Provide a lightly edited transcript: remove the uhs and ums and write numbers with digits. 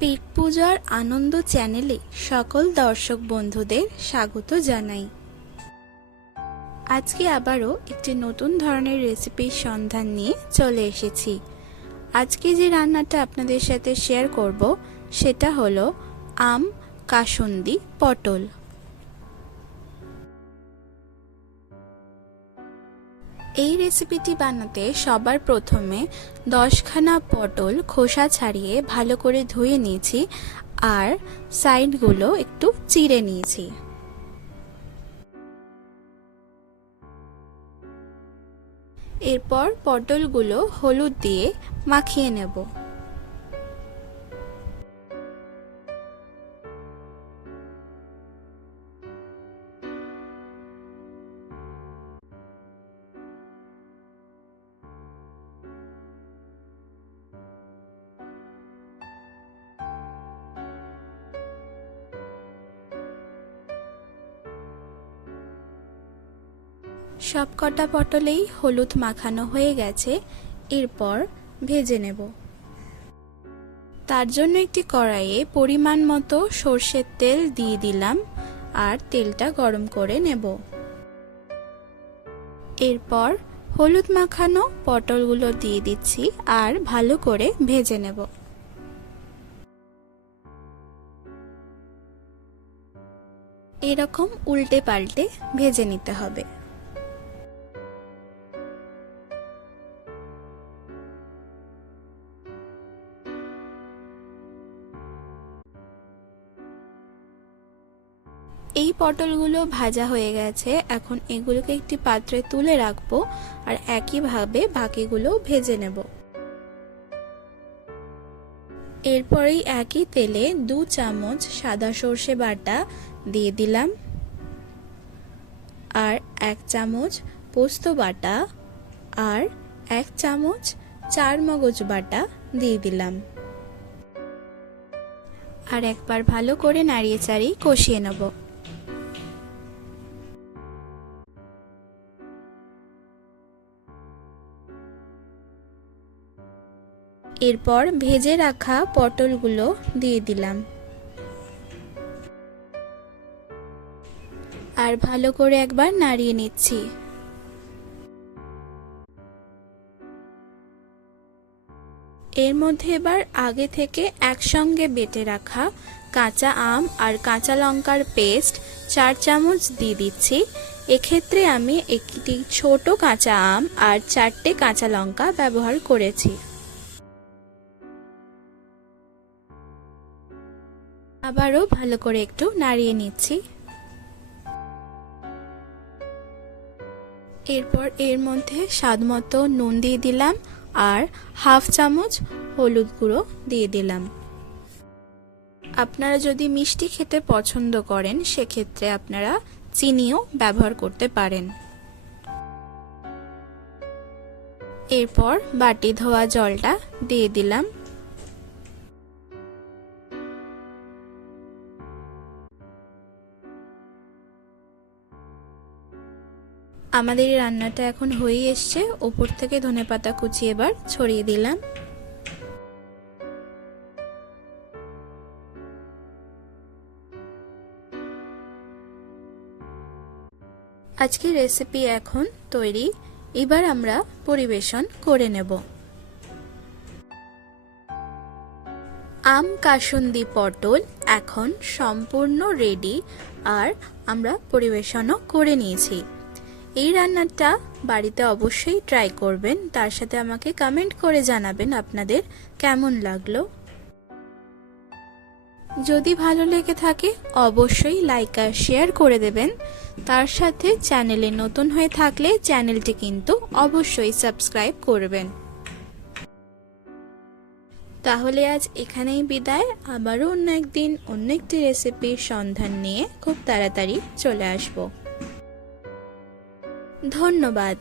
পেট পূজার আনন্দ চ্যানেলে সকল দর্শক বন্ধুদের স্বাগত জানাই। আজকে আবারও একটি নতুন ধরনের রেসিপির সন্ধান নিয়ে চলে এসেছি। আজকে যে রান্নাটা আপনাদের সাথে শেয়ার করব সেটা হলো আম কাসুন্দি পটল। এই রেসিপিটি বানাতে সবার প্রথমে 10খানা পটল খোসা ছাড়িয়ে ভালো করে ধুয়ে নিয়েছি আর সাইডগুলো একটু চিড়ে নিয়েছি। এরপর পটলগুলো হলুদ দিয়ে মাখিয়ে নেব। সব কটা পটলেই হলুদ মাখানো হয়ে গেছে, এরপর ভেজে নেব। তার জন্য একটি কড়াইয়ে পরিমাণ মতো সরষের তেল দিয়ে দিলাম আর তেলটা গরম করে নেব। এরপর হলুদ মাখানো পটলগুলো দিয়ে দিচ্ছি আর ভালো করে ভেজে নেব। এরকম উল্টে পাল্টে ভেজে নিতে হবে। এই পটলগুলো ভাজা হয়ে গেছে, এখন এগুলোকে একটি পাত্রে তুলে রাখবো আর একইভাবে বাকিগুলো ভেজে নেব। এরপরেই একই তেলে 2 চামচ সাদা সর্ষে বাটা দিয়ে দিলাম আর 1 চামচ পোস্ত বাটা আর 1 চামচ চারমগজ বাটা দিয়ে দিলাম আর একবার ভালো করে নাড়িয়ে চাড়িয়ে কষিয়ে নেব। এরপর ভেজে রাখা পটলগুলো দিয়ে দিলাম আর ভালো করে একবার নাড়িয়ে নিচ্ছি। এর মধ্যে এবার আগে থেকে একসঙ্গে বেটে রাখা কাঁচা আম আর কাঁচা লঙ্কার পেস্ট 4 চামচ দিয়ে দিচ্ছি। এক্ষেত্রে আমি একটি ছোট কাঁচা আম আর 4টে কাঁচা লঙ্কা ব্যবহার করেছি। আবারও ভালো করে একটু নাড়িয়ে নিচ্ছি। এরপর এর মধ্যে স্বাদমতো নুন দিয়ে দিলাম আর হাফ চামচ হলুদ গুঁড়ো দিয়ে দিলাম। আপনারা যদি মিষ্টি খেতে পছন্দ করেন সেক্ষেত্রে আপনারা চিনিও ব্যবহার করতে পারেন। এরপর বাটি ধোয়া জলটা দিয়ে দিলাম। আমাদের এই রান্নাটা এখন হয়ে এসছে, উপর থেকে ধনেপাতা কুচি এবার ছড়িয়ে দিলাম। আজকের রেসিপি এখন তৈরি, এবার আমরা পরিবেশন করে নেব। আম কাসুন্দি পটল এখন সম্পূর্ণ রেডি আর আমরা পরিবেশনও করে নিয়েছি। এই রান্নাটা বাড়িতে অবশ্যই ট্রাই করবেন, তার সাথে আমাকে কমেন্ট করে জানাবেন আপনাদের কেমন লাগলো। যদি ভালো লেগে থাকে অবশ্যই লাইক আর শেয়ার করে দেবেন। তার সাথে চ্যানেলে নতুন হয়ে থাকলে চ্যানেলটি কিন্তু অবশ্যই সাবস্ক্রাইব করবেন। তাহলে আজ এখানেই বিদায়, আবারও অন্য একদিন অন্য একটি রেসিপির সন্ধান নিয়ে খুব তাড়াতাড়ি চলে আসব। ধন্যবাদ।